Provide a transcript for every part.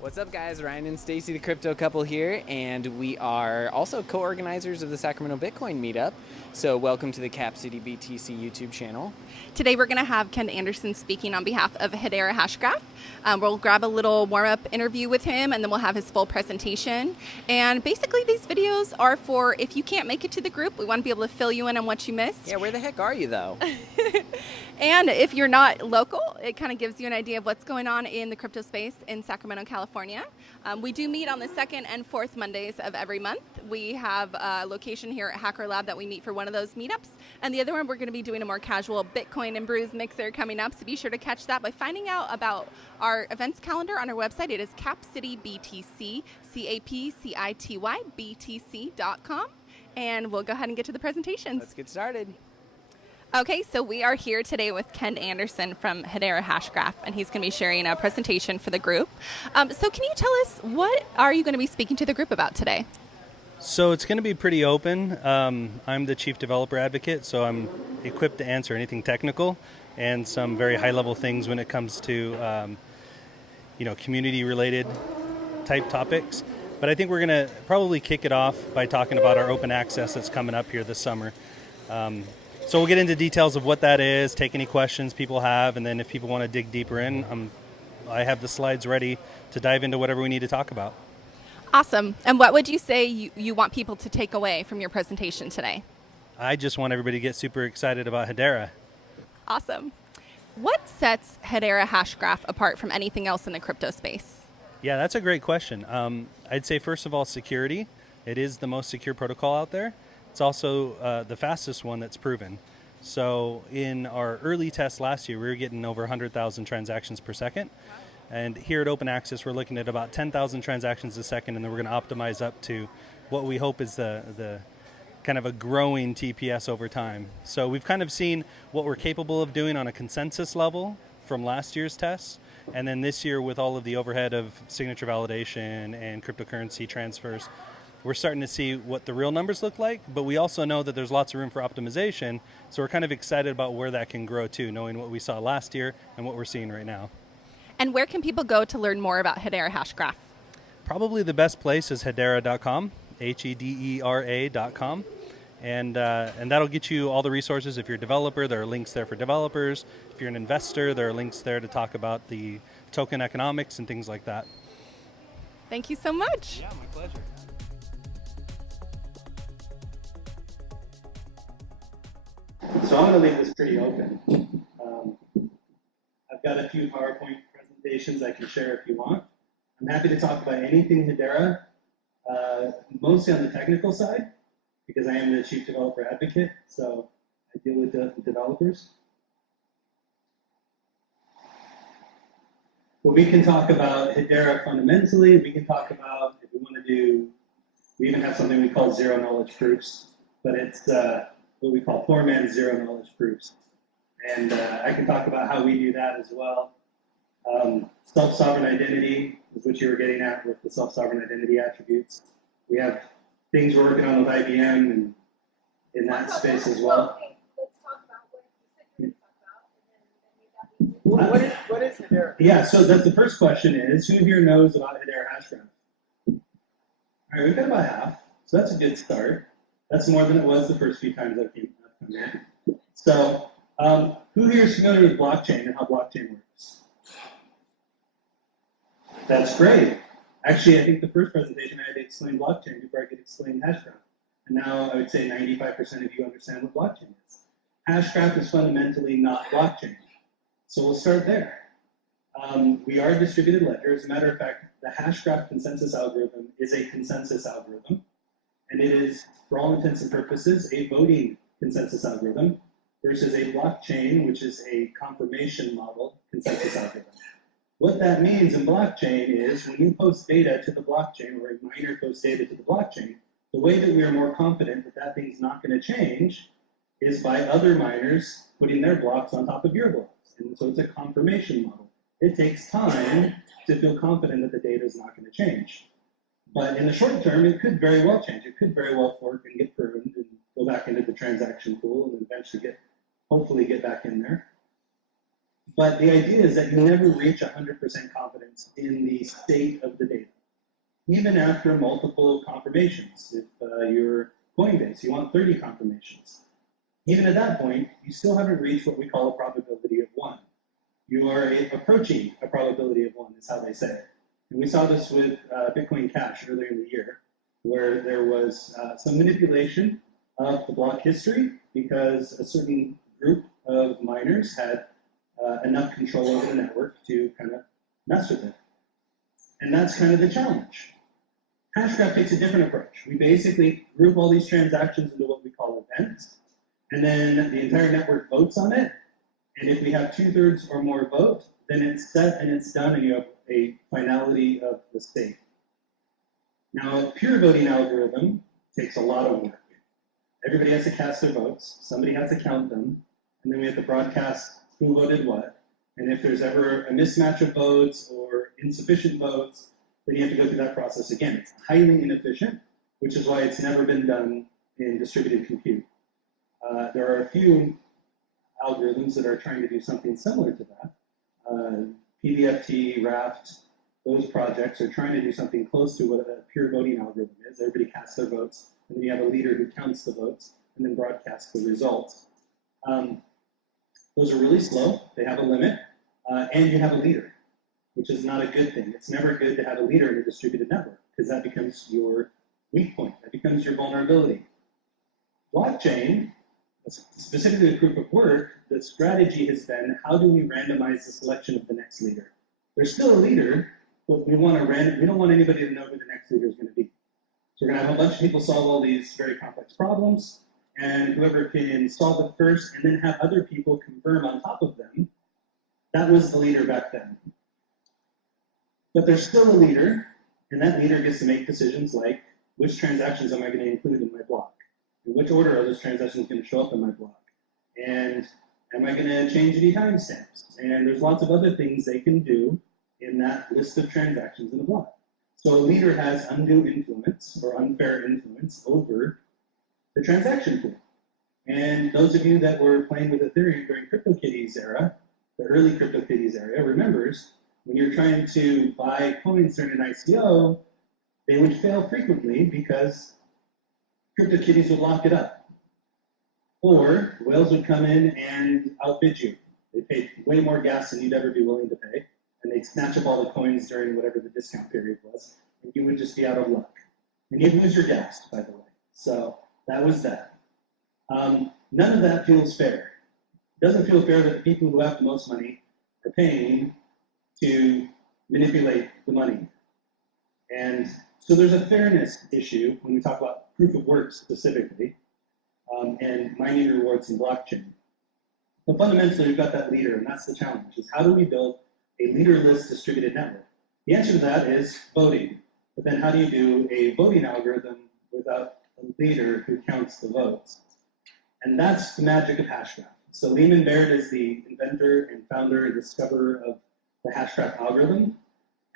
What's up, guys? Ryan and Stacy, the crypto couple here, and we are also co-organizers of the Sacramento Bitcoin Meetup. So welcome to the Cap City BTC YouTube channel. Today we're going to have Ken Anderson speaking on behalf of Hedera Hashgraph. We'll grab a little warm-up interview with him, and then we'll have his full presentation. And basically these videos are for if you can't make it to the group, we want to be able to fill you in on what you missed. Yeah, where the heck are you, though? And if you're not local, it kind of gives you an idea of what's going on in the crypto space in Sacramento, California. We do meet on the second and fourth Mondays of every month. We have a location here at Hacker Lab that we meet for one of those meetups. And the other one, we're going to be doing a more casual Bitcoin and Brews mixer coming up. So be sure to catch that by finding out about our events calendar on our website. It is Cap City BTC, CAPCITY, BTC.com. And we'll go ahead and get to the presentations. Let's get started. Okay, so we are here today with Ken Anderson from Hedera Hashgraph, and he's going to be sharing a presentation for the group. So can you tell us, what are you going to be speaking to the group about today? So it's going to be pretty open. I'm the Chief Developer Advocate, so I'm equipped to answer anything technical and some very high-level things when it comes to community-related type topics. But I think we're going to probably kick it off by talking about our open access that's coming up here this summer. So we'll get into details of what that is, take any questions people have, and then if people want to dig deeper in, I have the slides ready to dive into whatever we need to talk about. Awesome. And what would you say you want people to take away from your presentation today? I just want everybody to get super excited about Hedera. Awesome. What sets Hedera Hashgraph apart from anything else in the crypto space? Yeah, that's a great question. I'd say, first of all, security. It is the most secure protocol out there. It's also the fastest one that's proven. So in our early test last year, we were getting over 100,000 transactions per second. Wow. And here at Open Access, we're looking at about 10,000 transactions a second, and then we're going to optimize up to what we hope is the kind of a growing TPS over time. So we've kind of seen what we're capable of doing on a consensus level from last year's tests. And then this year, with all of the overhead of signature validation and cryptocurrency transfers, we're starting to see what the real numbers look like, but we also know that there's lots of room for optimization, so we're kind of excited about where that can grow too, knowing what we saw last year and what we're seeing right now. And where can people go to learn more about Hedera Hashgraph? Probably the best place is hedera.com, Hedera.com, and that'll get you all the resources. If you're a developer, there are links there for developers. If you're an investor, there are links there to talk about the token economics and things like that. Thank you so much. Yeah, my pleasure. So I'm going to leave this pretty open. I've got a few PowerPoint presentations I can share if you want. I'm happy to talk about anything Hedera, mostly on the technical side, because I am the Chief Developer Advocate, so I deal with the developers. But we can talk about Hedera fundamentally. We can talk about, if we want to do, we even have something we call zero knowledge proofs, but it's what we call poor man's zero knowledge proofs. And I can talk about how we do that as well. Self-sovereign identity is what you were getting at with the self-sovereign identity attributes. We have things we're working on with IBM and in that space as well. Okay, let's talk about what you said you were going to talk about, and then What is Hedera? Yeah, so that's the first question is, who here knows about Hedera Hashgraph? All right, we've got about half, so that's a good start. That's more than it was the first few times I've come in. So, who here is familiar with blockchain and how blockchain works? That's great. Actually, I think the first presentation I had to explain blockchain before I could explain Hashgraph. And now I would say 95% of you understand what blockchain is. Hashgraph is fundamentally not blockchain. So we'll start there. We are a distributed ledger. As a matter of fact, the Hashgraph consensus algorithm is a consensus algorithm. And it is, for all intents and purposes, a voting consensus algorithm versus a blockchain, which is a confirmation model consensus algorithm. What that means in blockchain is when you post data to the blockchain, or a miner posts data to the blockchain, the way that we are more confident that that thing's not going to change is by other miners putting their blocks on top of your blocks. And so it's a confirmation model. It takes time to feel confident that the data is not going to change. But in the short term, it could very well change. It could very well fork and get pruned and go back into the transaction pool and then eventually hopefully get back in there. But the idea is that you never reach 100% confidence in the state of the data, even after multiple confirmations. If you're Coinbase, you want 30 confirmations. Even at that point, you still haven't reached what we call a probability of 1. You are approaching a probability of 1, is how they say it. And we saw this with Bitcoin Cash earlier in the year, where there was some manipulation of the block history because a certain group of miners had enough control over the network to kind of mess with it. And that's kind of the challenge. Hashgraph takes a different approach. We basically group all these transactions into what we call events, and then the entire network votes on it. And if we have 2/3 or more vote, then it's set and it's done, and you have a finality of the state. Now, a pure voting algorithm takes a lot of work. Everybody has to cast their votes, somebody has to count them, and then we have to broadcast who voted what. And if there's ever a mismatch of votes or insufficient votes, then you have to go through that process again. It's highly inefficient, which is why it's never been done in distributed compute. There are a few algorithms that are trying to do something similar to that. PDFT, Raft, those projects are trying to do something close to what a pure voting algorithm is. Everybody casts their votes, and then you have a leader who counts the votes and then broadcasts the results. Those are really slow, they have a limit, and you have a leader, which is not a good thing. It's never good to have a leader in a distributed network, because that becomes your weak point, that becomes your vulnerability. Blockchain, specifically the proof of work, the strategy has been, how do we randomize the selection of the next leader? There's still a leader, but we don't want anybody to know who the next leader is going to be. So we're going to have a bunch of people solve all these very complex problems, and whoever can solve it first and then have other people confirm on top of them, that was the leader back then. But there's still a leader, and that leader gets to make decisions like, which transactions am I going to include in my block? In which order are those transactions going to show up in my block? And am I going to change any timestamps? And there's lots of other things they can do in that list of transactions in a block. So a leader has undue influence or unfair influence over the transaction pool. And those of you that were playing with Ethereum during CryptoKitties era, the early CryptoKitties era, remembers when you're trying to buy coins during an ICO, they would fail frequently because CryptoKitties would lock it up. Or whales would come in and outbid you. They paid way more gas than you'd ever be willing to pay, and they'd snatch up all the coins during whatever the discount period was, and you would just be out of luck. And you'd lose your gas, by the way. So that was that. None of that feels fair. It doesn't feel fair that the people who have the most money are paying to manipulate the money. And so there's a fairness issue when we talk about proof of work specifically, and mining rewards in blockchain. But fundamentally, we've got that leader, and that's the challenge, is how do we build a leaderless distributed network? The answer to that is voting. But then how do you do a voting algorithm without a leader who counts the votes? And that's the magic of Hashgraph. So Lehman Baird is the inventor and founder and discoverer of the Hashgraph algorithm.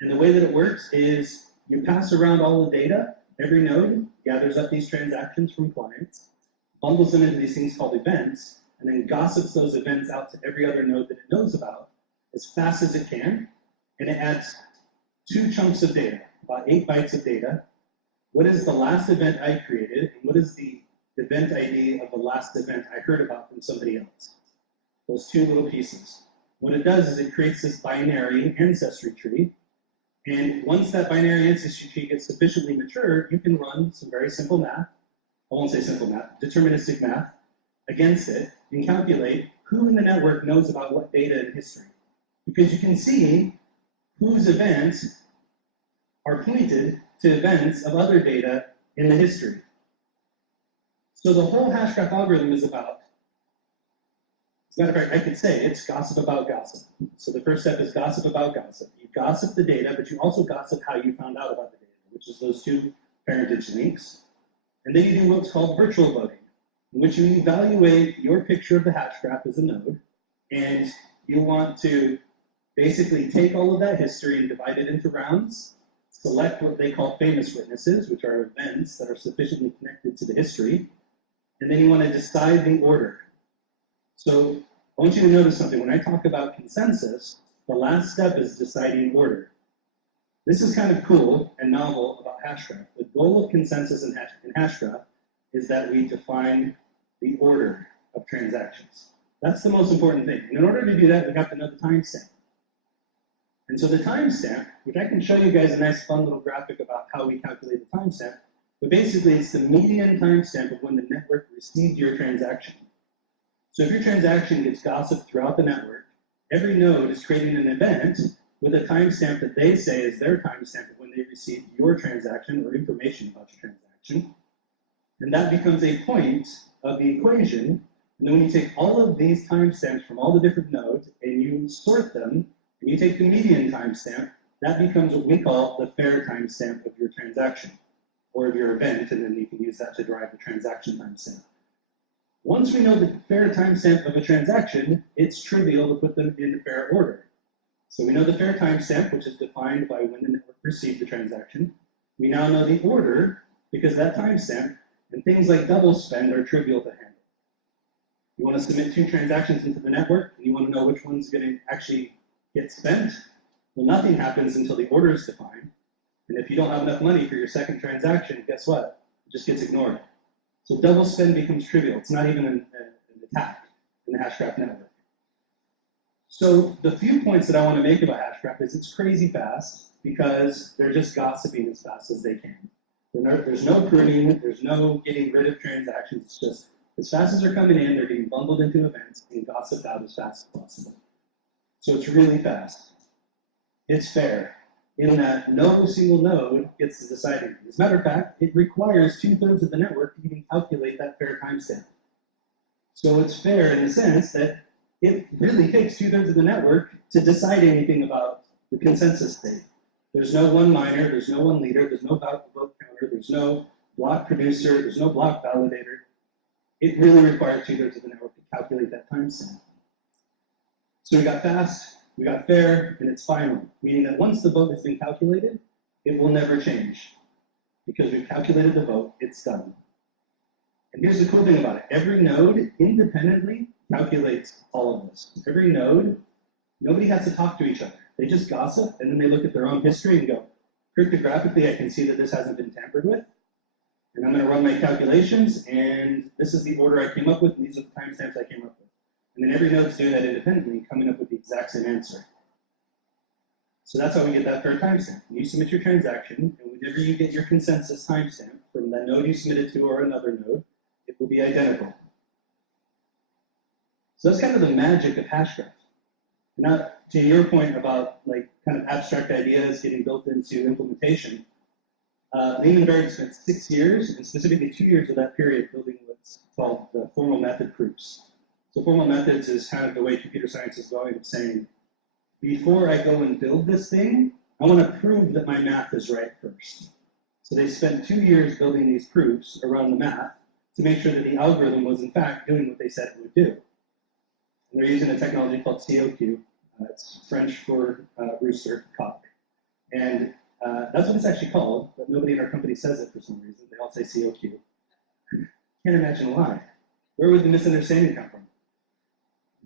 And the way that it works is you pass around all the data. Every node gathers up these transactions from clients, bundles them into these things called events, and then gossips those events out to every other node that it knows about as fast as it can. And it adds 2 chunks of data, about 8 bytes of data. What is the last event I created, and what is the event ID of the last event I heard about from somebody else? Those 2 little pieces. What it does is it creates this binary ancestry tree. And once that binary ancestry tree gets sufficiently mature, you can run some very simple math. I won't say simple math, deterministic math against it and calculate who in the network knows about what data in history. Because you can see whose events are pointed to events of other data in the history. So the whole Hashgraph algorithm is about, as a matter of fact, I could say it's gossip about gossip. So the first step is gossip about gossip. You gossip the data, but you also gossip how you found out about the data, which is those 2 parentage links. And then you do what's called virtual voting, in which you evaluate your picture of the Hashgraph as a node, and you want to basically take all of that history and divide it into rounds, select what they call famous witnesses, which are events that are sufficiently connected to the history, and then you want to decide the order. So I want you to notice something. When I talk about consensus, the last step is deciding order. This is kind of cool and novel about Hashgraph. The goal of consensus in Hashgraph is that we define the order of transactions. That's the most important thing. And in order to do that, we have to know the timestamp. And so the timestamp, which I can show you guys a nice fun little graphic about how we calculate the timestamp, but basically it's the median timestamp of when the network received your transaction. So if your transaction gets gossiped throughout the network, every node is creating an event with a timestamp that they say is their timestamp of when they received your transaction or information about your transaction. And that becomes a point of the equation. And then when you take all of these timestamps from all the different nodes and you sort them, and you take the median timestamp, that becomes what we call the fair timestamp of your transaction or of your event, and then you can use that to derive the transaction timestamp. Once we know the fair timestamp of a transaction, it's trivial to put them in fair order. So we know the fair timestamp, which is defined by when the network received the transaction. We now know the order because that timestamp, and things like double spend are trivial to handle. You want to submit 2 transactions into the network, and you want to know which one's going to actually get spent. Well, nothing happens until the order is defined. And if you don't have enough money for your second transaction, guess what? It just gets ignored. So double spend becomes trivial. It's not even an attack in the Hashgraph network. So the few points that I want to make about Hashgraph is it's crazy fast because they're just gossiping as fast as they can. There's no pruning, there's no getting rid of transactions. It's just as fast as they're coming in, they're being bundled into events and gossiped out as fast as possible. So it's really fast. It's fair in that no single node gets to decide anything. As a matter of fact, it requires 2/3 of the network to even calculate that fair timestamp. So it's fair in the sense that it really takes 2/3 of the network to decide anything about the consensus state. There's no one miner, there's no one leader, there's no vote counter, there's no block producer, there's no block validator. It really requires 2/3 of the network to calculate that timestamp. So we got fast, we got fair, and it's final, meaning that once the vote has been calculated, it will never change. Because we've calculated the vote, it's done. And here's the cool thing about it. Every node independently calculates all of this. Every node, nobody has to talk to each other. They just gossip, and then they look at their own history and go, cryptographically, I can see that this hasn't been tampered with. And I'm going to run my calculations, and this is the order I came up with, and these are the timestamps I came up with. And then every node's doing that independently, coming up with the exact same answer. So that's how we get that fair timestamp. You submit your transaction, and whenever you get your consensus timestamp from that node you submitted to or another node, it will be identical. So that's kind of the magic of Hashgraph. Now, to your point about like kind of abstract ideas getting built into implementation, Lehman Baird spent 6 years, and specifically 2 years of that period, building what's called the formal method proofs. So formal methods is kind of the way computer science is going, of saying, before I go and build this thing, I want to prove that my math is right first. So they spent 2 years building these proofs around the math to make sure that the algorithm was in fact doing what they said it would do. And they're using a technology called COQ. It's French for rooster, cock. And that's what it's actually called, but nobody in our company says it for some reason. They all say COQ. Can't imagine why. Where would the misunderstanding come from?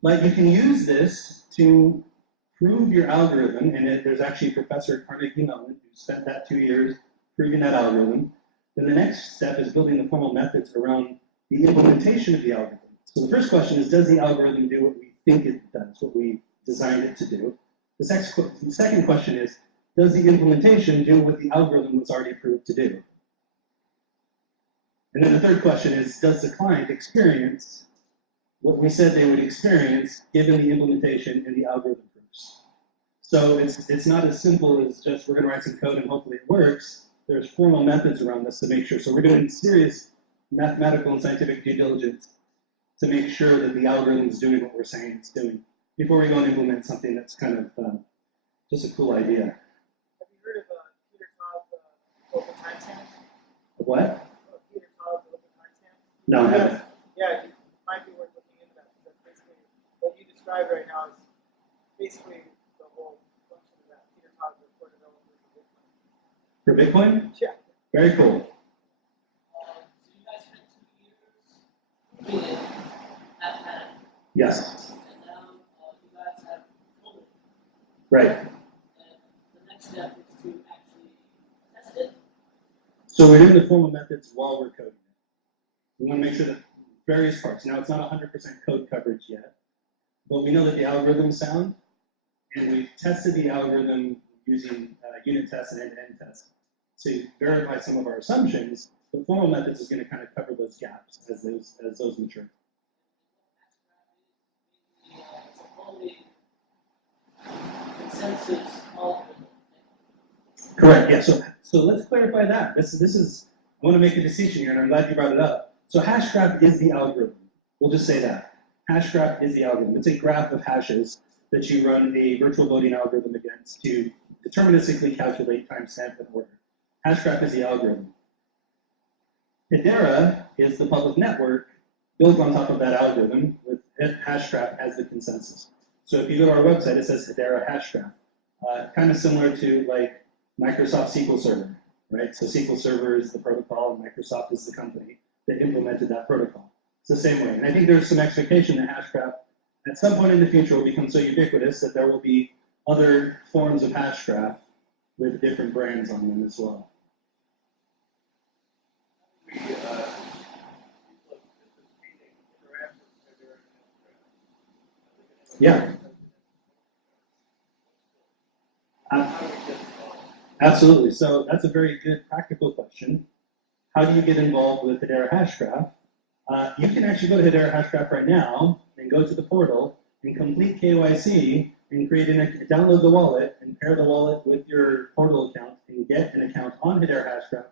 But you can use this to prove your algorithm, and there's actually Professor Carnegie Mellon who spent that 2 years proving that algorithm. Then the next step is building the formal methods around the implementation of the algorithm. So the first question is, does the algorithm do what we think it does, what we designed it to do? The second question is, does the implementation do what the algorithm was already proved to do? And then the third question is, does the client experience what we said they would experience given the implementation and the algorithm proofs? So it's not as simple as just we're going to write some code and hopefully it works. There's formal methods around this to make sure. So we're doing serious mathematical and scientific due diligence to make sure that the algorithm is doing what we're saying it's doing before we go and implement something that's kind of just a cool idea. Have you heard of Peter Todd's local timestamps? What? Peter Todd's local timestamps? No, I haven't. Yeah, it might be worth looking into that because basically what you described right now is basically the whole function of that Peter Todd report developer for Bitcoin. For Bitcoin? Yeah. Very cool. So you guys spent 2 years doing that pattern, Yes. and Right. And the next step is to actually test it. So we're doing the formal methods while we're coding it. We want to make sure that various parts. Now it's not 100% code coverage yet, but we know that the algorithm's sound, and we've tested the algorithm using unit tests and end-to-end tests to verify some of our assumptions. But formal methods is going to kind of cover those gaps as those mature. It's a fully consensus algorithm. Correct. Yeah. So let's clarify that. This is I want to make a distinction here, and I'm glad you brought it up. So Hashgraph is the algorithm. We'll just say that. Hashgraph is the algorithm. It's a graph of hashes that you run a virtual voting algorithm against to deterministically calculate timestamp and order. Hashgraph is the algorithm. Hedera is the public network built on top of that algorithm with Hashgraph as the consensus. So if you go to our website, it says Hedera Hashgraph. Kind of similar to like Microsoft SQL Server, right? So SQL Server is the protocol and Microsoft is the company that implemented that protocol. It's the same way. And I think there's some expectation that Hashgraph at some point in the future will become so ubiquitous that there will be other forms of Hashgraph with different brands on them as well. Yeah. Absolutely. So that's a very good practical question. How do you get involved with Hedera Hashgraph? You can actually go to Hedera Hashgraph right now and go to the portal and complete KYC and download the wallet and pair the wallet with your portal account and get an account on Hedera Hashgraph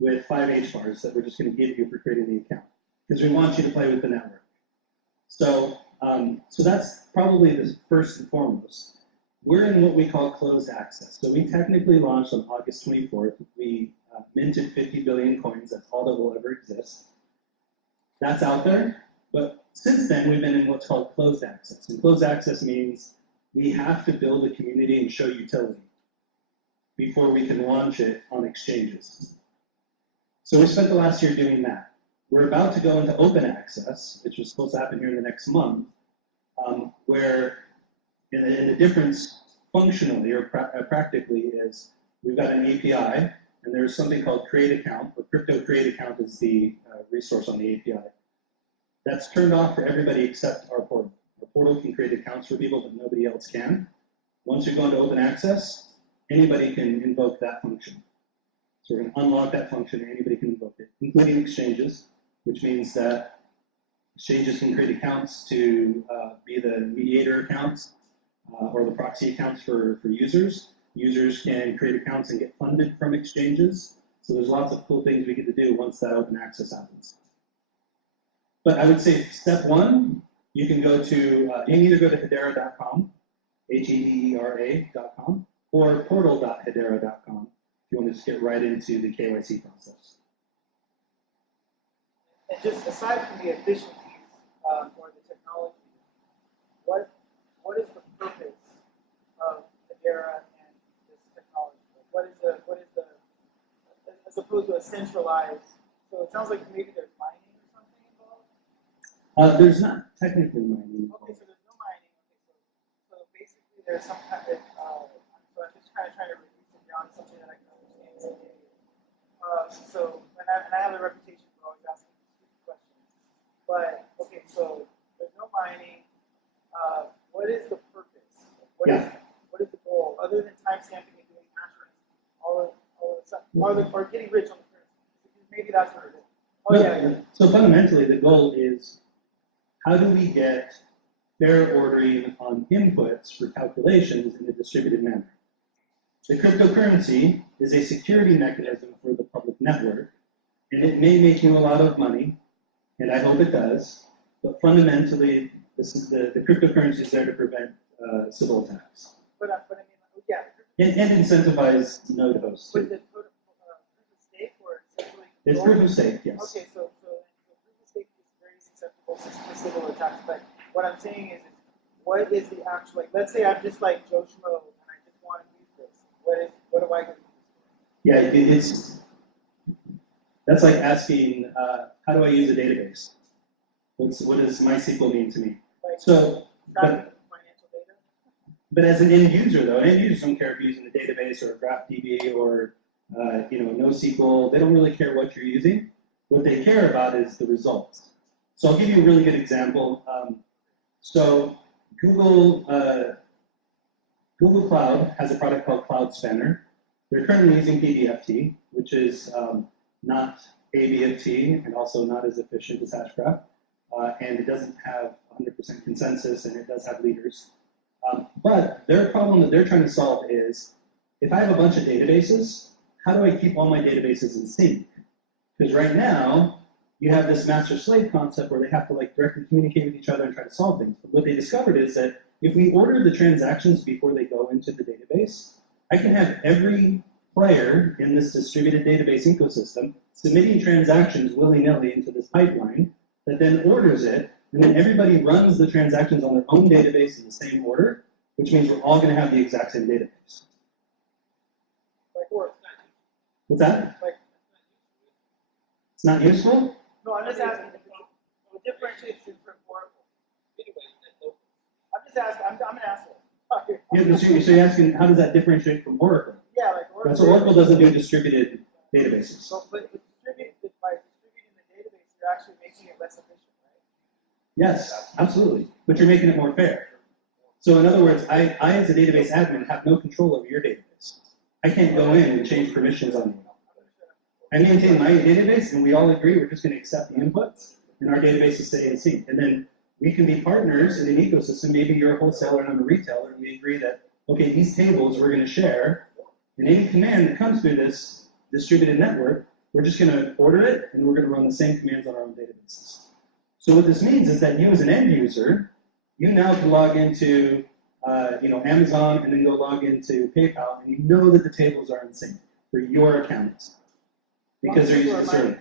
with 5 HBARs that we're just going to give you for creating the account because we want you to play with the network. So that's probably the first and foremost. We're in what we call closed access. So we technically launched on August 24th. We minted 50 billion coins. That's all that will ever exist. That's out there. But since then, we've been in what's called closed access. And closed access means we have to build a community and show utility before we can launch it on exchanges. So we spent the last year doing that. We're about to go into open access, which is supposed to happen here in the next month, where the difference functionally or practically is we've got an API, and there's something called Create Account, or Crypto Create Account is the resource on the API. That's turned off for everybody except our portal. Our portal can create accounts for people, but nobody else can. Once we go into open access, anybody can invoke that function. So we're going to unlock that function, and anybody can invoke it, including exchanges, which means that exchanges can create accounts to be the mediator accounts or the proxy accounts for users. Users can create accounts and get funded from exchanges. So there's lots of cool things we get to do once that open access happens. But I would say step one, you can go to, you can either go to hedera.com, hedera.com, or portal.hedera.com if you want to just get right into the KYC process. And just aside from the efficiencies or the technology, what is the purpose of Hedera and this technology? What is the as opposed to a centralized? So it sounds like maybe there's mining or something involved. There's not technically mining involved. Okay, so there's no mining. Okay, so basically there's some kind of so I'm just kind of trying to reduce it down to something that I can understand. And I have a reputation for always asking stupid questions. But okay, so there's no mining. What is the purpose? What is the goal other than timestamping and doing hash rates? All of stuff, or getting rich on the currency. Maybe that's what it is. Oh no, yeah. So fundamentally, the goal is how do we get fair ordering on inputs for calculations in a distributed manner? The cryptocurrency is a security mechanism for the public network, and it may make you a lot of money, and I hope it does, but fundamentally, the cryptocurrency is there to prevent civil attacks. But I mean, yeah. And incentivize node hosts. Was it proof of stake or essentially? It's proof of stake, yes. Okay, so proof of stake is very susceptible to civil attacks. But what I'm saying is what is the actual, like, let's say I'm just like Joe Schmo and I just want to use this. What do I do? Yeah, that's like asking, how do I use a database? What does MySQL mean to me? Like, So, tracking financial data? But as an end user, though, end users don't care if you're using a database or a GraphDB or NoSQL. They don't really care what you're using. What they care about is the results. So I'll give you a really good example. So Google Cloud has a product called Cloud Spanner. They're currently using PBFT, which is not ABFT and also not as efficient as Hashgraph. And it doesn't have 100% consensus, and it does have leaders. But their problem that they're trying to solve is, if I have a bunch of databases, how do I keep all my databases in sync? Because right now, you have this master-slave concept where they have to directly communicate with each other and try to solve things. But what they discovered is that if we order the transactions before they go into the database, I can have every player in this distributed database ecosystem submitting transactions willy-nilly into this pipeline that then orders it, and then everybody runs the transactions on their own database in the same order, which means we're all going to have the exact same database. What's that? It's not useful? No, I'm just asking what differentiates it from Oracle. I'm just asking, I'm an asshole. So you're asking, how does that differentiate from Oracle? Yeah, like Oracle. So Oracle doesn't do distributed databases. So, but by distributing the database, you're actually making it less efficient, right? Yes, absolutely. But you're making it more fair. So in other words, I as a database admin have no control over your database. I can't go in and change permissions on you. I maintain my database, and we all agree we're just going to accept the inputs, and our databases stay in sync. And then we can be partners in an ecosystem. Maybe you're a wholesaler and I'm a retailer, and we agree that, okay, these tables we're going to share, and any command that comes through this distributed network, we're just going to order it, and we're going to run the same commands on our own databases. So what this means is that you as an end user, you now can log into Amazon and then go log into PayPal, and you know that the tables are in sync for your accounts. Because they're used to serve.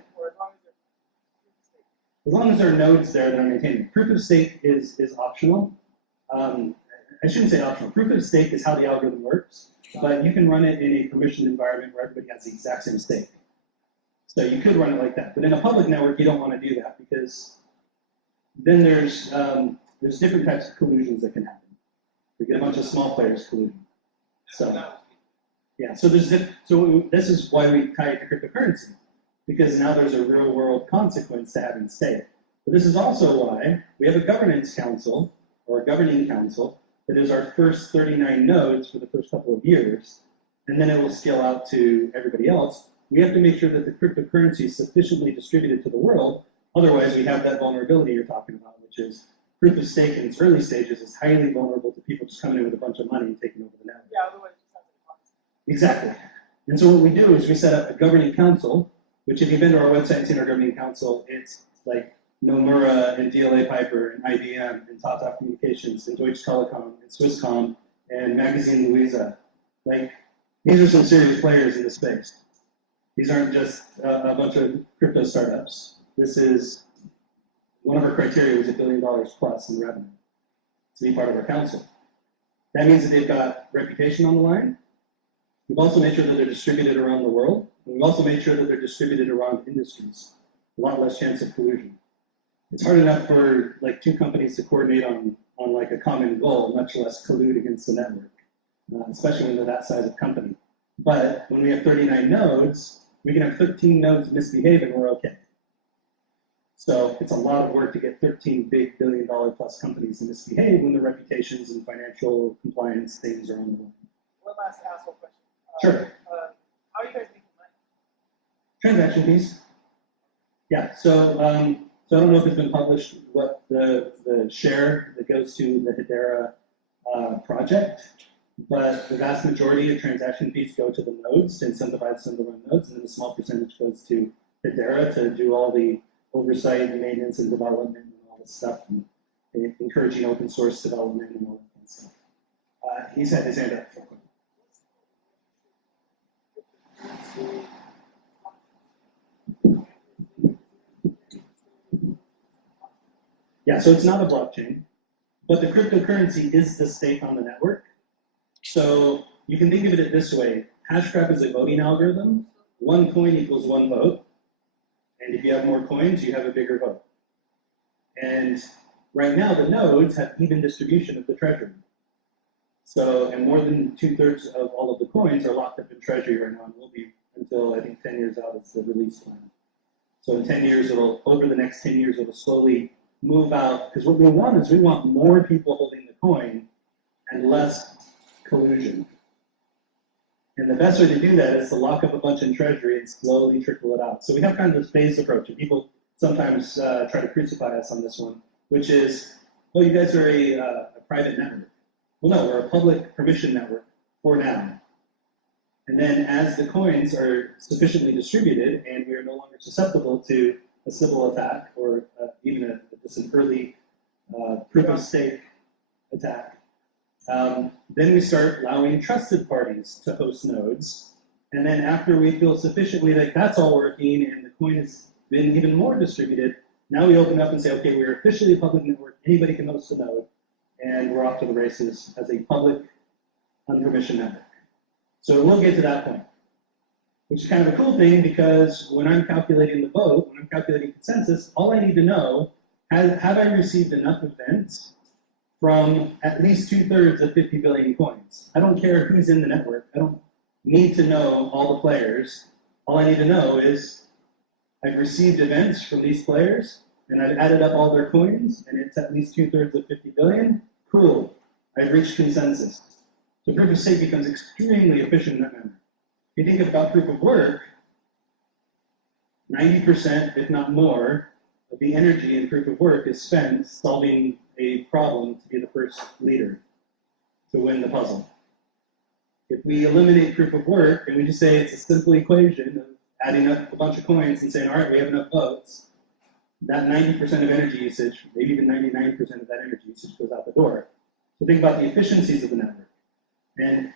As long as there are nodes there that are maintaining. Proof of stake is optional. I shouldn't say optional. Proof of stake is how the algorithm works, but you can run it in a permissioned environment where everybody has the exact same stake. So you could run it like that. But in a public network, you don't want to do that because then there's different types of collusions that can happen. We get a bunch of small players colluding. So. Yeah, so this is why we tie it to cryptocurrency, because now there's a real world consequence to having stake. But this is also why we have a governance council, or a governing council, that is our first 39 nodes for the first couple of years, and then it will scale out to everybody else. We have to make sure that the cryptocurrency is sufficiently distributed to the world, otherwise we have that vulnerability you're talking about, which is proof of stake in its early stages is highly vulnerable to people just coming in with a bunch of money and taking over the network. Yeah, otherwise. Exactly. And so what we do is we set up a governing council, which if you've been to our website and seen our governing council, it's like Nomura and DLA Piper and IBM and Tata Communications and Deutsche Telekom and Swisscom and Magazine Luiza. Like, these are some serious players in the space. These aren't just a bunch of crypto startups. This is, one of our criteria was $1 billion plus in revenue to be part of our council. That means that they've got reputation on the line. We've also made sure that they're distributed around the world, and we've also made sure that they're distributed around industries. A lot less chance of collusion. It's hard enough for two companies to coordinate on a common goal, much less collude against the network, especially when they're that size of company. But when we have 39 nodes, we can have 13 nodes misbehave and we're okay. So it's a lot of work to get 13 big $1 billion plus companies to misbehave when their reputations and financial compliance things are on the line. One last asshole question. Sure. How are you guys making money? Transaction fees. Yeah, so I don't know if it's been published what the share that goes to the Hedera project, but the vast majority of transaction fees go to the nodes to incentivize them to run nodes, and then a small percentage goes to Hedera to do all the oversight and maintenance and development and all this stuff, and encouraging open source development and all that kind of stuff. He's had his hand up for a quick. Yeah, so it's not a blockchain, but the cryptocurrency is the stake on the network. So you can think of it this way. Hashgraph is a voting algorithm. 1 coin equals 1 vote. And if you have more coins, you have a bigger vote. And right now, the nodes have even distribution of the treasury. So, and more than 2/3 of all of the coins are locked up in treasury right now and will be until I think 10 years out is the release plan. So in 10 years, over the next 10 years, it'll slowly move out, because what we want is we want more people holding the coin and less collusion. And the best way to do that is to lock up a bunch in treasury and slowly trickle it out. So we have kind of this phased approach, and people sometimes try to crucify us on this one, which is, well, you guys are a private network. Well, no, we're a public permission network for now. And then as the coins are sufficiently distributed and we are no longer susceptible to a Sybil attack or even just an early proof of stake attack, then we start allowing trusted parties to host nodes. And then after we feel sufficiently like that's all working and the coin has been even more distributed, now we open up and say, okay, we're officially a public network, anybody can host a node, and we're off to the races as a public unpermissioned network. So we'll get to that point, which is kind of a cool thing because when I'm calculating the vote, when I'm calculating consensus, all I need to know, have I received enough events from at least 2/3 of 50 billion coins? I don't care who's in the network. I don't need to know all the players. All I need to know is I've received events from these players and I've added up all their coins and it's at least 2/3 of 50 billion. Cool, I've reached consensus. So proof of stake becomes extremely efficient in that manner. If you think about proof of work, 90%, if not more, of the energy in proof of work is spent solving a problem to be the first leader to win the puzzle. If we eliminate proof of work and we just say it's a simple equation of adding up a bunch of coins and saying, all right, we have enough votes, that 90% of energy usage, maybe even 99% of that energy usage goes out the door. So think about the efficiencies of the network. And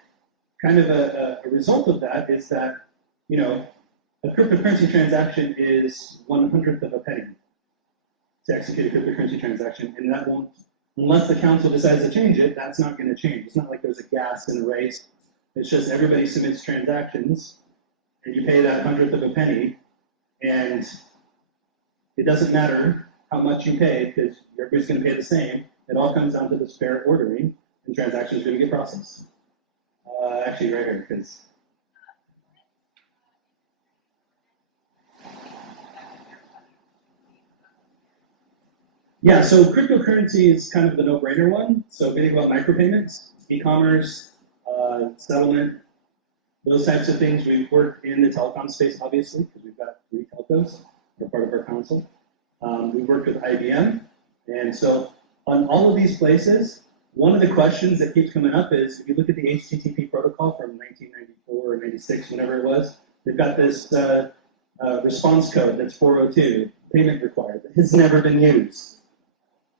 kind of a result of that is that, you know, a cryptocurrency transaction is 1/100th of a penny to execute a cryptocurrency transaction, and that won't, unless the council decides to change it, that's not going to change. It's not like there's a gas in a race. It's just everybody submits transactions, and you pay that 1/100th of a penny, and it doesn't matter how much you pay because everybody's going to pay the same. It all comes down to this fair ordering, and transactions are going to get processed. Actually, right here, because. Yeah, so cryptocurrency is kind of the no-brainer one. So if you think about micropayments, e-commerce, settlement, those types of things. We've worked in the telecom space, obviously, because we've got 3 telcos that are part of our council. We've worked with IBM. And so on all of these places, one of the questions that keeps coming up is, if you look at the HTTP protocol from 1994 or 96, whenever it was, they've got this response code that's 402, payment required, that has never been used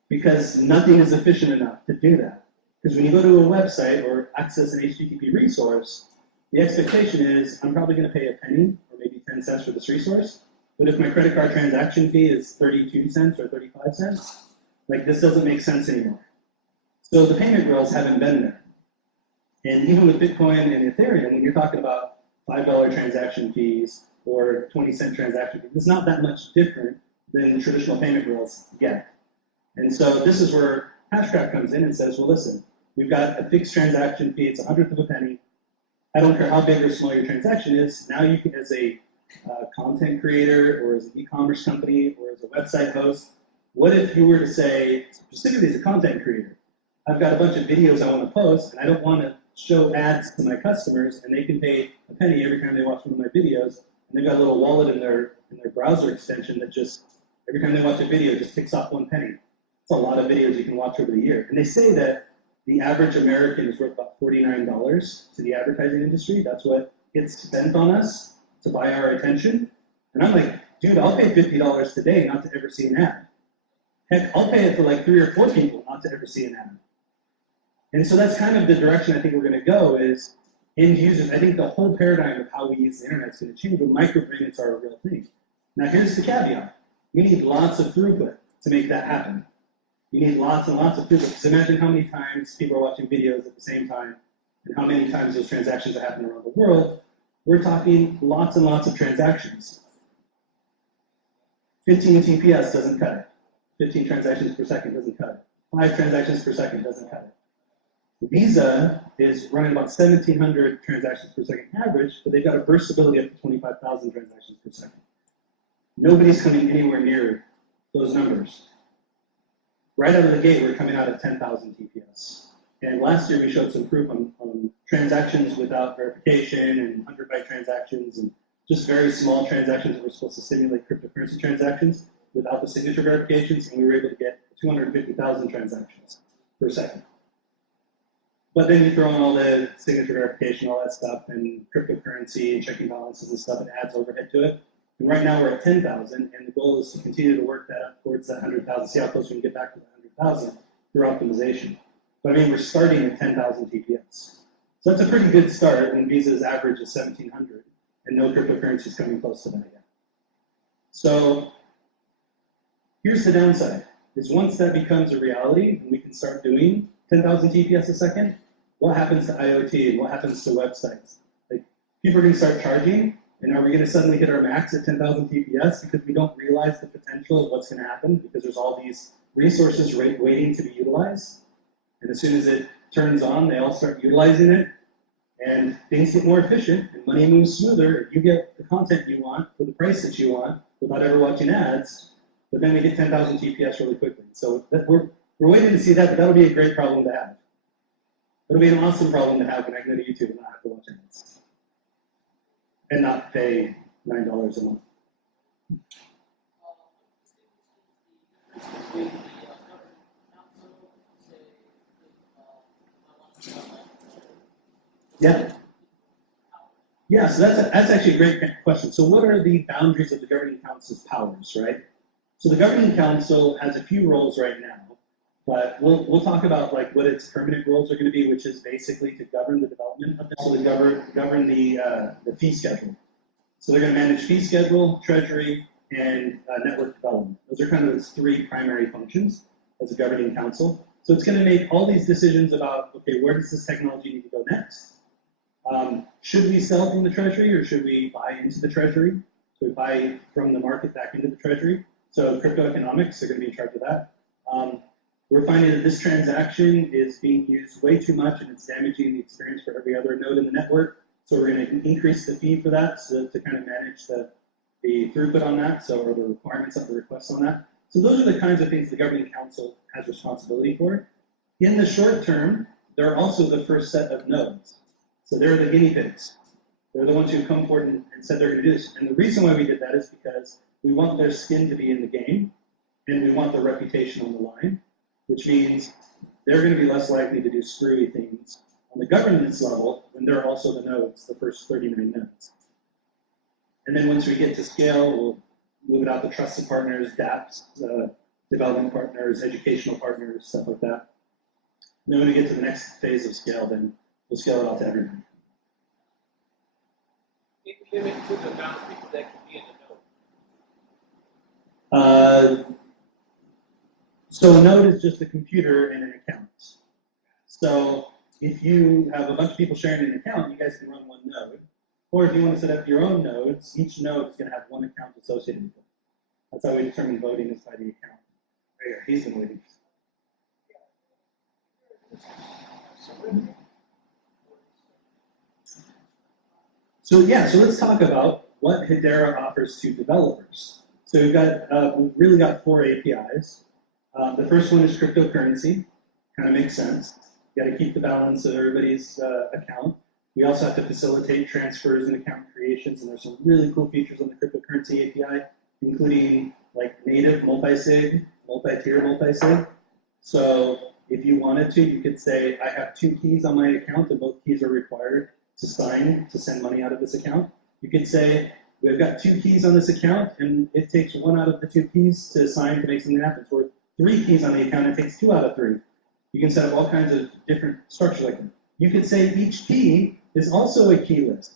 because nothing is efficient enough to do that. Because when you go to a website or access an HTTP resource, the expectation is I'm probably going to pay a penny or maybe 10 cents for this resource. But if my credit card transaction fee is 32 cents or 35 cents, like this doesn't make sense anymore. So the payment rails haven't been there. And even with Bitcoin and Ethereum, when you're talking about $5 transaction fees or 20-cent transaction fees, it's not that much different than traditional payment rails get. And so this is where Hashgraph comes in and says, well, listen, we've got a fixed transaction fee, it's 1/100th of a penny. I don't care how big or small your transaction is, now you can, as a content creator or as an e-commerce company or as a website host, what if you were to say, specifically as a content creator, I've got a bunch of videos I want to post, and I don't want to show ads to my customers, and they can pay a penny every time they watch one of my videos, and they've got a little wallet in their browser extension that just, every time they watch a video, just ticks off 1 penny. It's a lot of videos you can watch over the year. And they say that the average American is worth about $49 to the advertising industry. That's what gets spent on us to buy our attention. And I'm like, dude, I'll pay $50 today not to ever see an ad. Heck, I'll pay it for like 3 or 4 people not to ever see an ad. And so that's kind of the direction I think we're going to go is end users. I think the whole paradigm of how we use the internet is going to change, but micropayments are a real thing. Now here's the caveat. We need lots of throughput to make that happen. You need lots and lots of throughput. So imagine how many times people are watching videos at the same time and how many times those transactions are happening around the world. We're talking lots and lots of transactions. 15 TPS doesn't cut it. 15 transactions per second doesn't cut it. 5 transactions per second doesn't cut it. Visa is running about 1,700 transactions per second average, but they've got a burstability up to 25,000 transactions per second. Nobody's coming anywhere near those numbers. Right out of the gate, we're coming out at 10,000 TPS. And last year we showed some proof on transactions without verification and 100 byte transactions and just very small transactions that were supposed to simulate cryptocurrency transactions without the signature verifications, and we were able to get 250,000 transactions per second. But then you throw in all the signature verification, all that stuff, and cryptocurrency and checking balances and stuff, it adds overhead to it. And right now we're at 10,000, and the goal is to continue to work that up towards that 100,000, see how close we can get back to the 100,000 through optimization. But I mean, we're starting at 10,000 TPS. So that's a pretty good start, and Visa's average is 1,700, and no cryptocurrency is coming close to that yet. So here's the downside, is once that becomes a reality, and we can start doing 10,000 TPS a second, what happens to IoT, and what happens to websites? Like, people are gonna start charging, and are we gonna suddenly hit our max at 10,000 TPS because we don't realize the potential of what's gonna happen because there's all these resources waiting to be utilized? And as soon as it turns on, they all start utilizing it, and things get more efficient, and money moves smoother. You get the content you want for the price that you want without ever watching ads, but then we get 10,000 TPS really quickly. So we're waiting to see that, but that'll be a great problem to have. It'll be an awesome problem to have when I can go to YouTube and not have to watch ads. And not pay $9 a month. Yeah. Yeah, so that's actually a great question. So what are the boundaries of the governing council's powers, right? So the governing council has a few roles right now, but we'll talk about like what its permanent roles are going to be, which is basically to govern the development of this, so to govern the fee schedule. So they're going to manage fee schedule, treasury, and network development. Those are kind of its three primary functions as a governing council. So it's going to make all these decisions about, okay, where does this technology need to go next? Should we sell from the treasury or should we buy into the treasury? So we buy from the market back into the treasury. So crypto economics are going to be in charge of that. We're finding that this transaction is being used way too much and it's damaging the experience for every other node in the network. So we're going to increase the fee for that to kind of manage the throughput on that, so or the requirements of the requests on that. So those are the kinds of things the governing council has responsibility for. In the short term, they're also the first set of nodes. So they're the guinea pigs. They're the ones who come forward and said they're going to do this. And the reason why we did that is because we want their skin to be in the game, and we want their reputation on the line, which means they're going to be less likely to do screwy things on the governance level when they're also the nodes, the first 39 nodes. And then once we get to scale, we'll move it out to trusted partners, dApps, development partners, educational partners, stuff like that. And then when we get to the next phase of scale, then we'll scale it out to everybody. Limit to the amount of people that can be in the node. So a node is just a computer and an account. So if you have a bunch of people sharing an account, you guys can run one node. Or if you want to set up your own nodes, each node is going to have one account associated with it. That's how we determine voting is by the account. Right here, he's been waiting. So yeah, so let's talk about what Hedera offers to developers. So we've really got 4 APIs. The first one is cryptocurrency. Kind of makes sense. You got to keep the balance of everybody's account. We also have to facilitate transfers and account creations, and there's some really cool features on the cryptocurrency API, including like native multi-sig, multi-tier multi-sig. So if you wanted to, you could say, I have 2 keys on my account, and both keys are required to sign to send money out of this account. You could say, we've got 2 keys on this account, and it takes 1 out of the 2 keys to sign to make something happen. So 3 keys on the account, it takes 2 out of 3. You can set up all kinds of different structure like that. You could say each key is also a key list.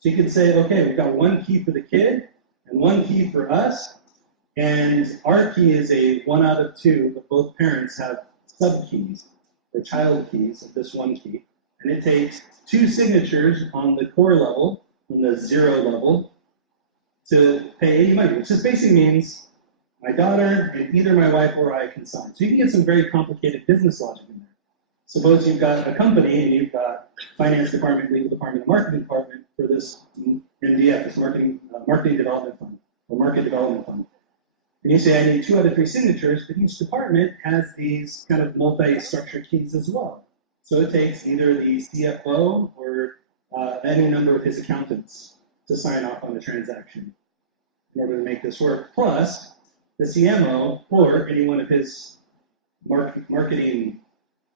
So you could say, okay, we've got 1 key for the kid and 1 key for us, and our key is a 1 out of 2, but both parents have sub-keys or child keys of this 1 key, and it takes 2 signatures on the core level, on the 0 level, to pay 80 money, which just basically means my daughter and either my wife or I can sign. So you can get some very complicated business logic in there. Suppose you've got a company and you've got finance department, legal department, and marketing department for this MDF, this marketing development fund or market development fund. And you say, I need 2 out of 3 signatures, but each department has these kind of multi-structured keys as well. So it takes either the CFO or any number of his accountants to sign off on the transaction in order to make this work, plus the CMO or any one of his marketing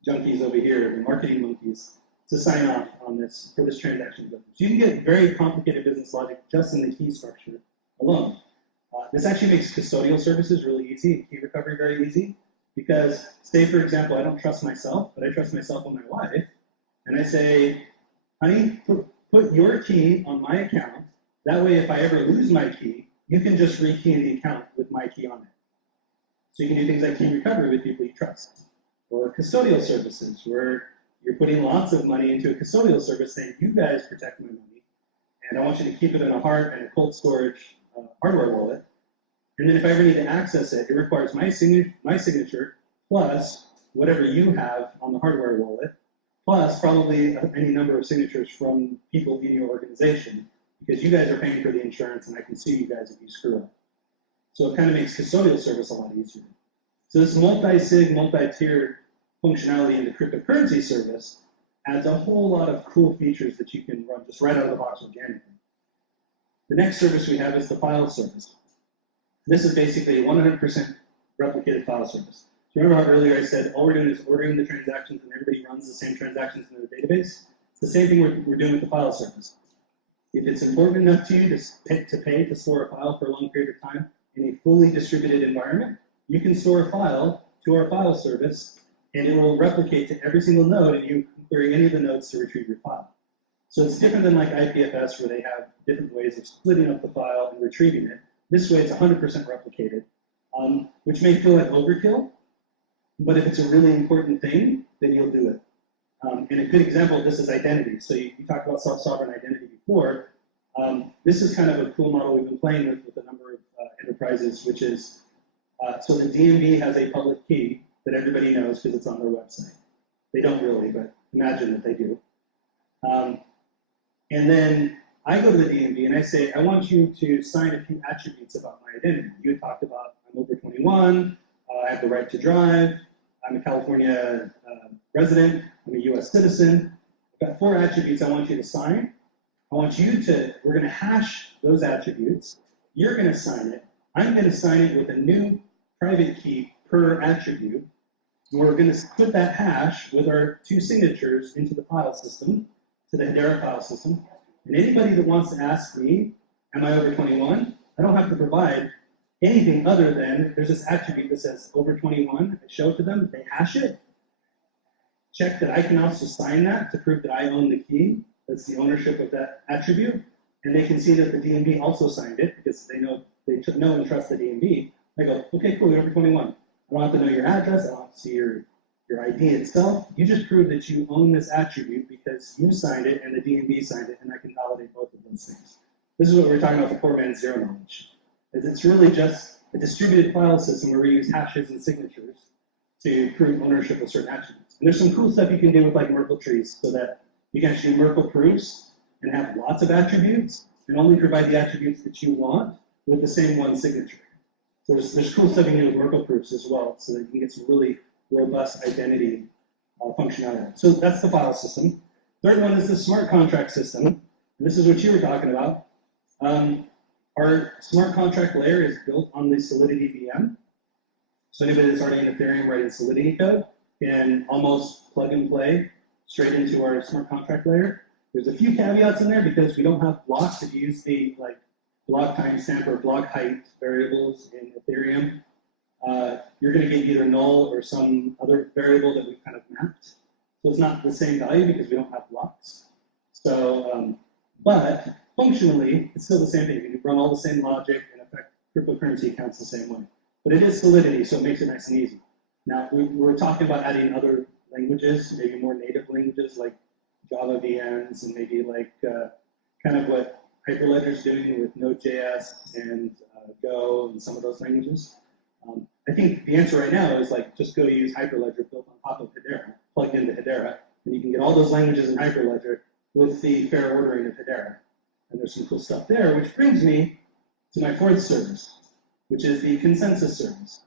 junkies over here, the marketing monkeys, to sign off on this for this transaction. So you can get very complicated business logic just in the key structure alone. This actually makes custodial services really easy and key recovery very easy because, say for example, I don't trust myself, but I trust myself and my wife, and I say, honey, put your key on my account. That way, if I ever lose my key, you can just rekey the account with my key on it. So you can do things like key recovery with people you trust, or custodial services where you're putting lots of money into a custodial service saying, you guys protect my money, and I want you to keep it in a hard and a cold storage hardware wallet. And then if I ever need to access it, it requires my signature plus whatever you have on the hardware wallet, plus probably any number of signatures from people in your organization, because you guys are paying for the insurance and I can sue you guys if you screw up. So it kind of makes custodial service a lot easier. So this multi-sig, multi-tier functionality in the cryptocurrency service adds a whole lot of cool features that you can run just right out of the box organically. The next service we have is the file service. This is basically a 100% replicated file service. So remember how earlier I said all we're doing is ordering the transactions and everybody runs the same transactions in their database? It's the same thing we're doing with the file service. If it's important enough to you to pay to store a file for a long period of time in a fully distributed environment, you can store a file to our file service and it will replicate to every single node and you can query any of the nodes to retrieve your file. So it's different than like IPFS where they have different ways of splitting up the file and retrieving it. This way it's 100% replicated, which may feel like overkill, but if it's a really important thing, then you'll do it. And a good example of this is identity. So you talked about self-sovereign identity before. This is kind of a cool model we've been playing with a number of enterprises, which is, so the DMV has a public key that everybody knows because it's on their website. They don't really, but imagine that they do. And then I go to the DMV and I say, I want you to sign a few attributes about my identity. You had talked about I'm over 21, I have the right to drive, I'm a California resident, I'm a US citizen. I've got 4 attributes I want you to sign. I want you to, we're going to hash those attributes. You're going to sign it. I'm going to sign it with a new private key per attribute. And we're going to put that hash with our 2 signatures into the file system, to the Hedera file system. And anybody that wants to ask me, am I over 21? I don't have to provide anything other than there's this attribute that says over 21. I show it to them, they hash it. Check that I can also sign that to prove that I own the key. That's the ownership of that attribute. And they can see that the DMV also signed it because they know and trust the DMV. I go, okay, cool, you're over 21. I don't have to know your address. I don't have to see your ID itself. You just prove that you own this attribute because you signed it and the DMV signed it, and I can validate both of those things. This is what we're talking about the core band zero knowledge. It's really just a distributed file system where we use hashes and signatures to prove ownership of certain attributes. And there's some cool stuff you can do with like Merkle trees so that you can actually do Merkle proofs and have lots of attributes and only provide the attributes that you want with the same one signature. So there's cool stuff you can do with Merkle proofs as well so that you can get some really robust identity functionality. So that's the file system. Third one is the smart contract system. And this is what you were talking about. Our smart contract layer is built on the Solidity VM. So anybody that's already in Ethereum writing Solidity code can almost plug and play straight into our smart contract layer. There's a few caveats in there because we don't have blocks. If you use the block timestamp or block height variables in Ethereum, you're going to get either null or some other variable that we've kind of mapped. So it's not the same value because we don't have blocks. So, but functionally, it's still the same thing. You can run all the same logic and affect cryptocurrency accounts the same way. But it is Solidity, so it makes it nice and easy. Now, we're talking about adding other languages, maybe more native languages like Java VMs and maybe like kind of what Hyperledger's doing with Node.js and Go and some of those languages. I think the answer right now is like just go to use Hyperledger built on top of Hedera plugged into Hedera, and you can get all those languages in Hyperledger with the fair ordering of Hedera. And there's some cool stuff there, which brings me to my fourth service, which is the consensus service.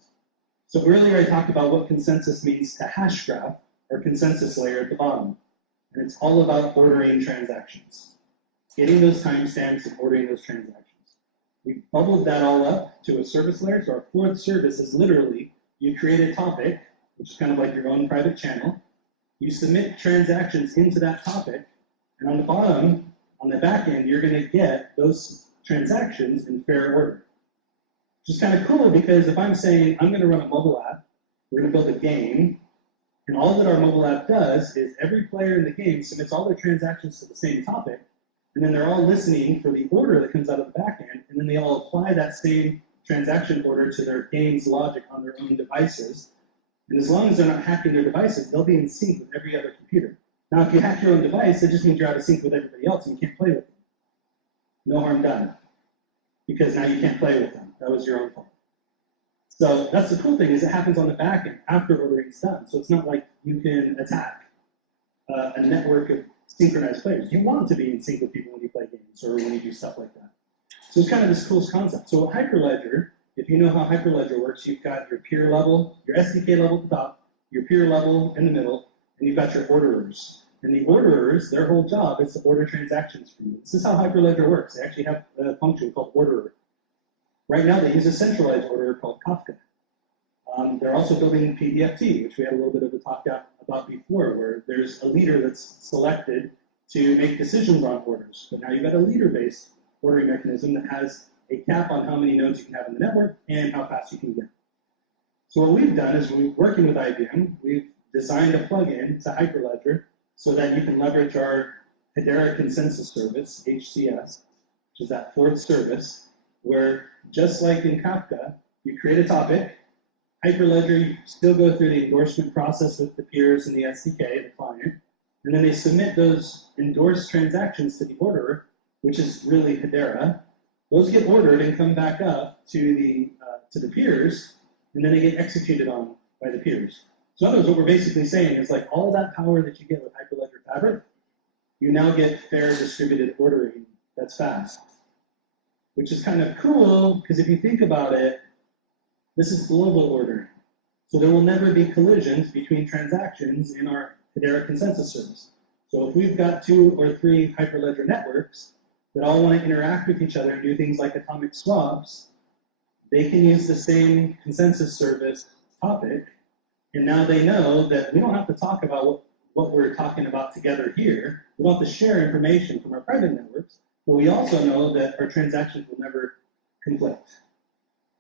So earlier I talked about what consensus means to Hashgraph, or consensus layer at the bottom. And it's all about ordering transactions, getting those timestamps and ordering those transactions. We bubbled that all up to a service layer. So our fourth service is literally, you create a topic, which is kind of like your own private channel. You submit transactions into that topic, and on the bottom, on the back end, you're going to get those transactions in fair order. Which is kind of cool, because if I'm saying I'm going to run a mobile app, we're going to build a game, and all that our mobile app does is every player in the game submits all their transactions to the same topic, and then they're all listening for the order that comes out of the back end, and then they all apply that same transaction order to their game's logic on their own devices. And as long as they're not hacking their devices, they'll be in sync with every other computer. Now, if you hack your own device, it just means you're out of sync with everybody else and you can't play with them. No harm done. Because now you can't play with them. That was your own fault. So that's the cool thing, is it happens on the back end after ordering's done. So it's not like you can attack a network of synchronized players. You want to be in sync with people when you play games or when you do stuff like that. So it's kind of this cool concept. So Hyperledger, if you know how Hyperledger works, you've got your peer level, your SDK level at the top, your peer level in the middle, and you've got your orderers. And the orderers, their whole job is to order transactions for you. This is how Hyperledger works. They actually have a function called orderer. Right now, they use a centralized orderer called Kafka. They're also building PDFT, which we had a little bit of a talk about before, where there's a leader that's selected to make decisions on orders. But now you've got a leader-based ordering mechanism that has a cap on how many nodes you can have in the network and how fast you can get. So what we've done is, we're working with IBM, we've designed a plugin to Hyperledger so that you can leverage our Hedera Consensus Service, HCS, which is that fourth service, where just like in Kafka, you create a topic. Hyperledger, you still go through the endorsement process with the peers and the SDK, the client, and then they submit those endorsed transactions to the orderer, which is really Hedera. Those get ordered and come back up to the peers, and then they get executed on by the peers. So in other words, what we're basically saying is, like, all that power that you get with Hyperledger Fabric, you now get fair distributed ordering that's fast. Which is kind of cool, because if you think about it, this is global ordering. So there will never be collisions between transactions in our Hedera Consensus Service. So if we've got 2 or 3 Hyperledger networks that all want to interact with each other and do things like atomic swaps, they can use the same consensus service topic, and now they know that we don't have to talk about what we're talking about together here. We don't have to share information from our private networks, but we also know that our transactions will never conflict.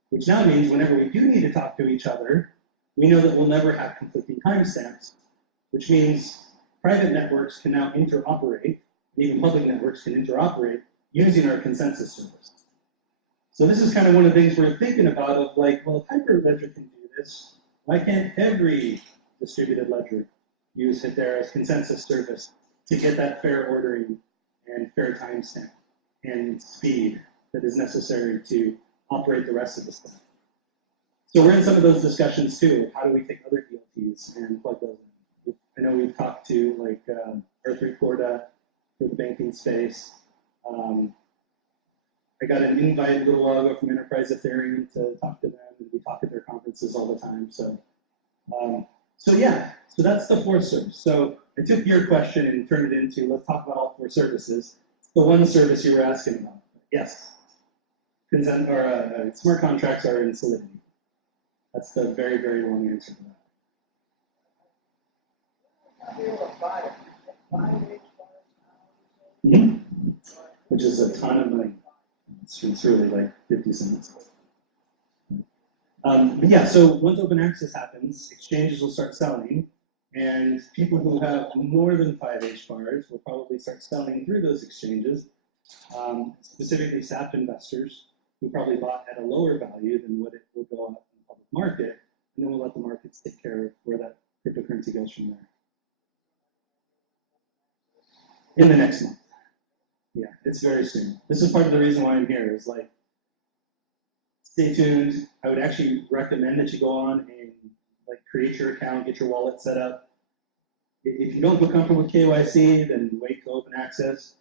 Which now means whenever we do need to talk to each other, we know that we'll never have conflicting timestamps, which means private networks can now interoperate, and even public networks can interoperate using our consensus service. So this is kind of one of the things we're thinking about of, like, well, if Hyperledger can do this, why can't every distributed ledger use Hedera's consensus service to get that fair ordering and fair timestamp and speed that is necessary to operate the rest of the stuff? So we're in some of those discussions too. How do we take other DLTs and plug those in? I know we've talked to, like, Earth Corda for the banking space. I got an invite a little while ago from Enterprise Ethereum to talk to them, and we talk at their conferences all the time. So, so that's the fourth service. So I took your question and turned it into, let's talk about all 4 services. The one service you were asking about. Yes. Consent or smart contracts are in Solidity. That's the very, very long answer to that. Which is a ton of money. It's really like 50 cents. But yeah, so once open access happens, exchanges will start selling, and people who have more than 5 HBARs will probably start selling through those exchanges, specifically SAP investors who probably bought at a lower value than what it will go on in the public market, and then we'll let the markets take care of where that cryptocurrency goes from there. In the next month. Yeah, it's very soon. This is part of the reason why I'm here, is like, stay tuned. I would actually recommend that you go on and, like, create your account, get your wallet set up. if you don't feel comfortable with KYC, then wait till open access.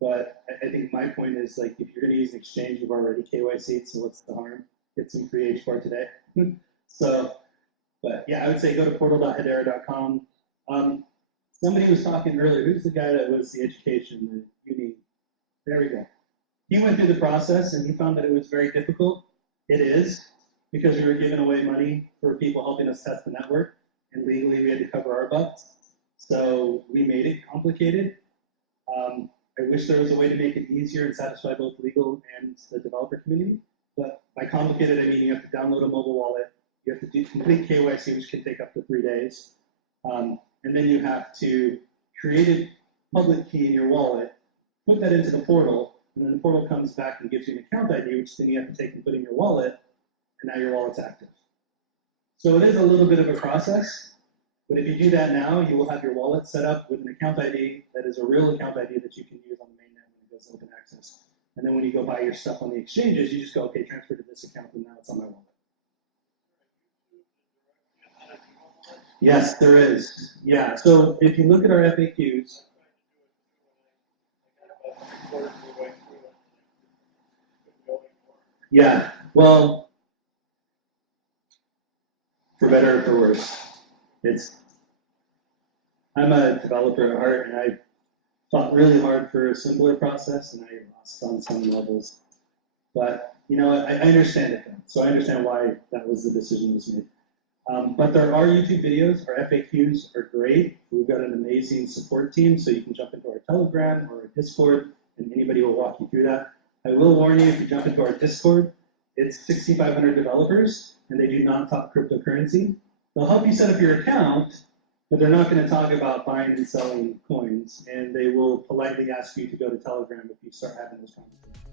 But I think my point is, like, if you're going to use an exchange, you've already KYC'd, so what's the harm? Get some free H4 today. So, but yeah, I would say go to portal.hedera.com. Somebody was talking earlier. Who's the guy that was the education, the uni? There we go. He went through the process and he found that it was very difficult. It is, because we were giving away money for people helping us test the network, and legally we had to cover our butts. So we made it complicated. I wish there was a way to make it easier and satisfy both legal and the developer community. But by complicated, I mean you have to download a mobile wallet, you have to do complete KYC, which can take up to 3 days, and then you have to create a public key in your wallet, put that into the portal, and then the portal comes back and gives you an account ID, which then you have to take and put in your wallet, and now your wallet's active. So it is a little bit of a process, but if you do that now, you will have your wallet set up with an account ID that is a real account ID that you can use on the mainnet when it goes to open access. And then when you go buy your stuff on the exchanges, you just go, okay, transfer to this account, and now it's on my wallet. Yes, there is. Yeah, so if you look at our FAQs, yeah, well, for better or for worse, I'm a developer at heart, and I fought really hard for a simpler process, and I lost on some levels. But, you know, I understand it though, so I understand why that was the decision that was made. But there are YouTube videos. Our FAQs are great. We've got an amazing support team, so you can jump into our Telegram or our Discord, and anybody will walk you through that. I will warn you, if you jump into our Discord, it's 6,500 developers, and they do not talk cryptocurrency. They'll help you set up your account, but they're not going to talk about buying and selling coins, and they will politely ask you to go to Telegram if you start having those conversations.